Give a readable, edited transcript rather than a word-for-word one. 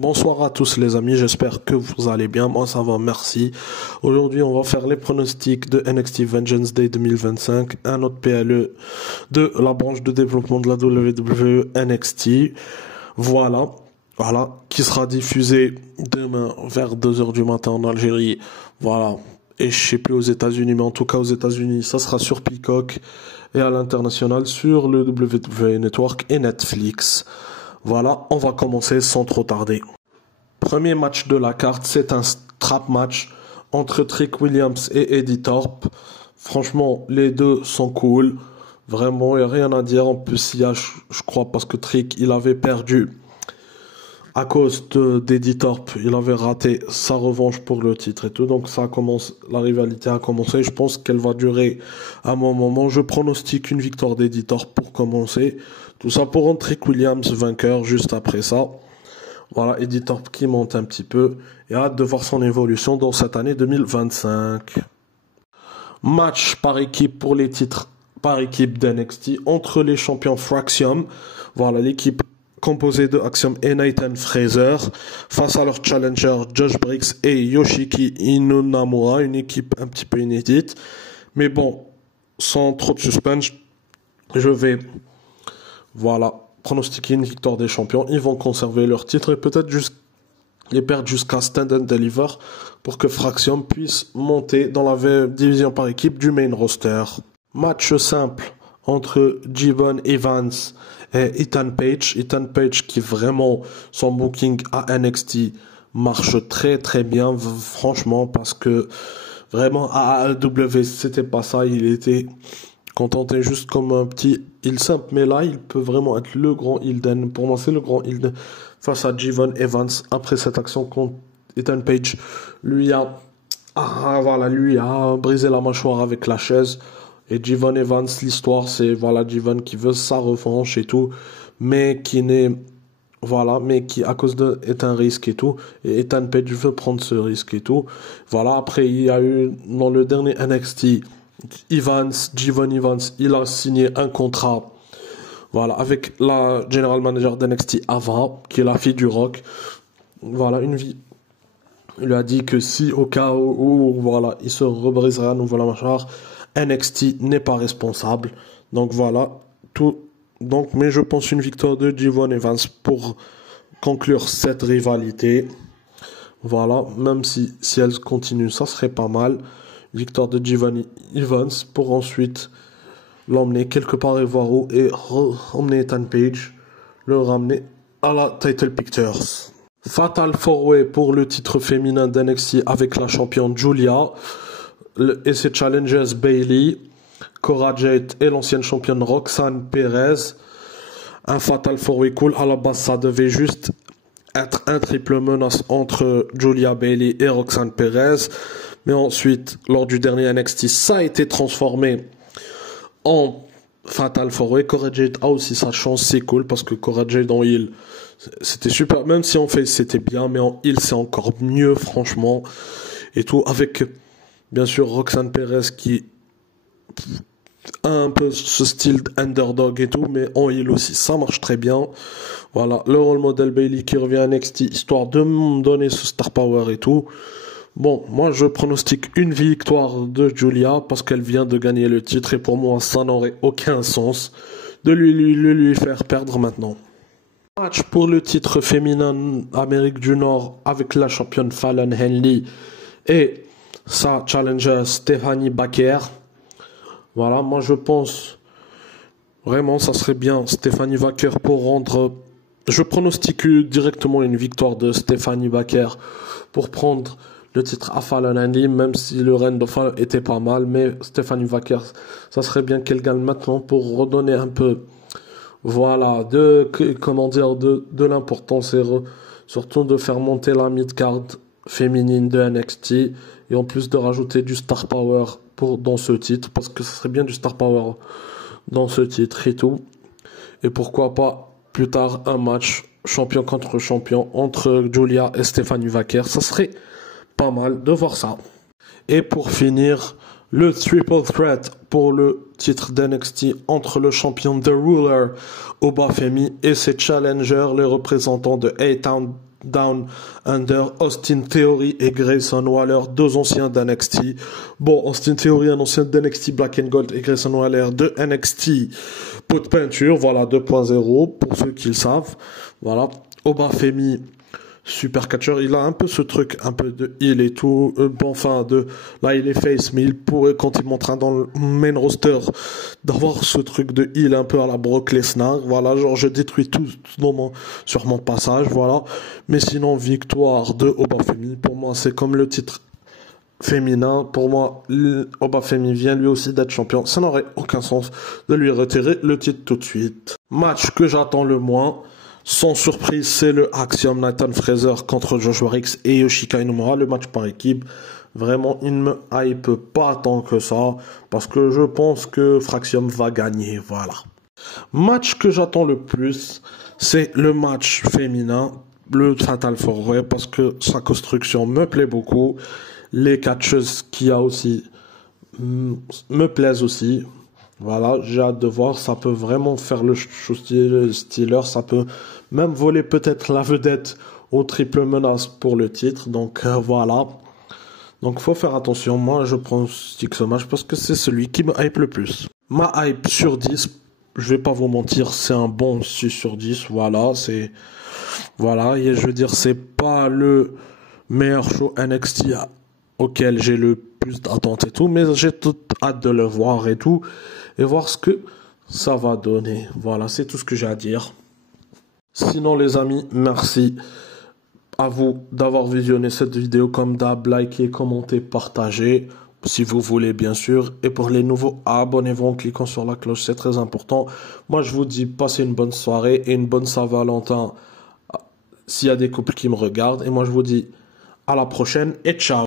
Bonsoir à tous les amis, j'espère que vous allez bien, moi ça va, merci. Aujourd'hui on va faire les pronostics de NXT Vengeance Day 2025, un autre PLE de la branche de développement de la WWE NXT. Voilà, qui sera diffusé demain vers 2 heures du matin en Algérie, voilà. Et je sais plus aux États-Unis, mais en tout cas aux États-Unis, ça sera sur Peacock et à l'international sur le WWE Network et Netflix. Voilà, on va commencer sans trop tarder. Premier match de la carte, c'est un strap match entre Trick Williams et Eddie Thorpe. Franchement, les deux sont cool. Vraiment, il n'y a rien à dire. En plus, il y a, je crois, parce que Trick, il avait perdu à cause d'Eddie Thorpe. Il avait raté sa revanche pour le titre et tout. Donc, la rivalité a commencé. Je pense qu'elle va durer à un moment. Je pronostique une victoire d'Eddie Thorpe pour commencer. Tout ça pour rendre Trick Williams vainqueur juste après ça. Voilà, Eddie Thorpe qui monte un petit peu et hâte de voir son évolution dans cette année 2025. Match par équipe pour les titres par équipe d'NXT entre les champions Fraxium. Voilà, l'équipe composée de Axiom et Nathan Fraser face à leur challenger Josh Briggs et Yoshiki Inonamura, une équipe un petit peu inédite. Mais bon, sans trop de suspense, je vais pronostiquer une victoire des champions. Ils vont conserver leur titre et peut-être les perdre jusqu'à Stand and Deliver pour que Fraxium puisse monter dans la division par équipe du main roster. Match simple entre Gibbon Evans et Ethan Page. Ethan Page qui vraiment, son booking à NXT marche très très bien, franchement, parce que vraiment à AEW c'était pas ça, il était contenté juste comme un petit heel simple, mais là il peut vraiment être le grand heel. Pour moi c'est le grand heel face à Gibbon Evans après cette action contre Ethan Page. Lui a brisé la mâchoire avec la chaise. Et Gibbon Evans, l'histoire c'est Gibbon qui veut sa revanche et tout, mais qui à cause est un risque et tout, et Ethan Page veut prendre ce risque et tout. Après il y a eu dans le dernier NXT Gibbon Evans, il a signé un contrat avec la general manager d'NXT Ava, qui est la fille du Rock. Il lui a dit que si au cas où il se rebriserait à nouveau la mâchoire, NXT n'est pas responsable. Donc mais je pense une victoire de Gibbon Evans pour conclure cette rivalité. Même si elle continue, ça serait pas mal. Victoire de Gibbon Evans pour ensuite l'emmener quelque part et voir où et emmener Ethan Page, le ramener à la Title Pictures. Fatal 4-Way pour le titre féminin d'NXT avec la championne Julia et ses challengers Bayley, Cora Jade et l'ancienne championne Roxanne Perez. Un Fatal 4-Way cool. À la base, ça devait juste être un triple menace entre Julia, Bayley et Roxanne Perez. Mais ensuite, lors du dernier NXT, ça a été transformé en Fatal 4-Way. Cora Jade a aussi sa chance, c'est cool parce que Cora Jade en heel, c'était super. Même si en face c'était bien, mais en heel c'est encore mieux, franchement. Et tout, avec bien sûr Roxanne Perez qui a un peu ce style underdog et tout, mais en heel aussi, ça marche très bien. Le role model Bayley qui revient à NXT, histoire de me donner ce star power et tout. Bon, moi je pronostique une victoire de Julia parce qu'elle vient de gagner le titre et pour moi ça n'aurait aucun sens de lui faire perdre maintenant. Match pour le titre féminin Amérique du Nord avec la championne Fallon Henley et sa challenger Stephanie Baker. Moi je pense vraiment ça serait bien Stephanie Baker pour rendre. Je pronostique directement une victoire de Stephanie Baker pour prendre le titre à Fallon Henley, même si le règne de Fallon était pas mal, mais Stephanie Baker, ça serait bien qu'elle gagne maintenant pour redonner un peu, de l'importance et surtout de faire monter la mid-card féminine de NXT et en plus de rajouter du star power dans ce titre, parce que ça serait bien du star power dans ce titre et tout. Et pourquoi pas plus tard un match champion contre champion entre Julia et Stephanie Baker, ça serait pas mal de voir ça. Et pour finir, le triple threat pour le titre d'NXT entre le champion The Ruler Oba Femi et ses challengers, les représentants de A-Town Down Under, Austin Theory et Grayson Waller, deux anciens d'NXT. Bon, Austin Theory, un ancien d'NXT Black and Gold, et Grayson Waller de NXT Pot de Peinture, voilà, 2.0, pour ceux qui le savent. Voilà, Obafemi, super catcher, il a un peu ce truc, un peu de heel et tout, là il est face, mais il pourrait, quand il montera dans le main roster, d'avoir ce truc de heel un peu à la Brock Lesnar, voilà, genre je détruis tout sur mon passage, voilà, mais sinon, victoire de Obafemi, pour moi c'est comme le titre féminin, pour moi, Obafemi vient lui aussi d'être champion, ça n'aurait aucun sens de lui retirer le titre tout de suite. Match que j'attends le moins, sans surprise, c'est le Axiom Nathan Fraser contre Joshua Riggs et Yoshika Inamura, le match par équipe. Vraiment, il ne me hype pas tant que ça, parce que je pense que Fraxium va gagner, voilà. Match que j'attends le plus, c'est le match féminin, le Fatal 4-Way, parce que sa construction me plaît beaucoup. Les catcheuses qu'il y a aussi me plaisent aussi. Voilà, j'ai hâte de voir, ça peut vraiment faire le show stealer, ça peut même voler peut-être la vedette au triple menace pour le titre, donc voilà. Donc faut faire attention, moi je prends ce match parce que c'est celui qui me hype le plus. Ma hype sur 10, je vais pas vous mentir, c'est un bon 6 sur 10, voilà, et je veux dire, c'est pas le meilleur show NXT auquel j'ai le plus d'attente et tout, mais j'ai toute hâte de le voir et tout, et voir ce que ça va donner. Voilà, c'est tout ce que j'ai à dire. Sinon les amis, merci à vous d'avoir visionné cette vidéo, comme d'hab, likez, commentez, partagez, si vous voulez bien sûr, et pour les nouveaux, abonnez-vous en cliquant sur la cloche, c'est très important. Moi je vous dis, passez une bonne soirée et une bonne Saint-Valentin s'il y a des couples qui me regardent, et moi je vous dis à la prochaine et ciao.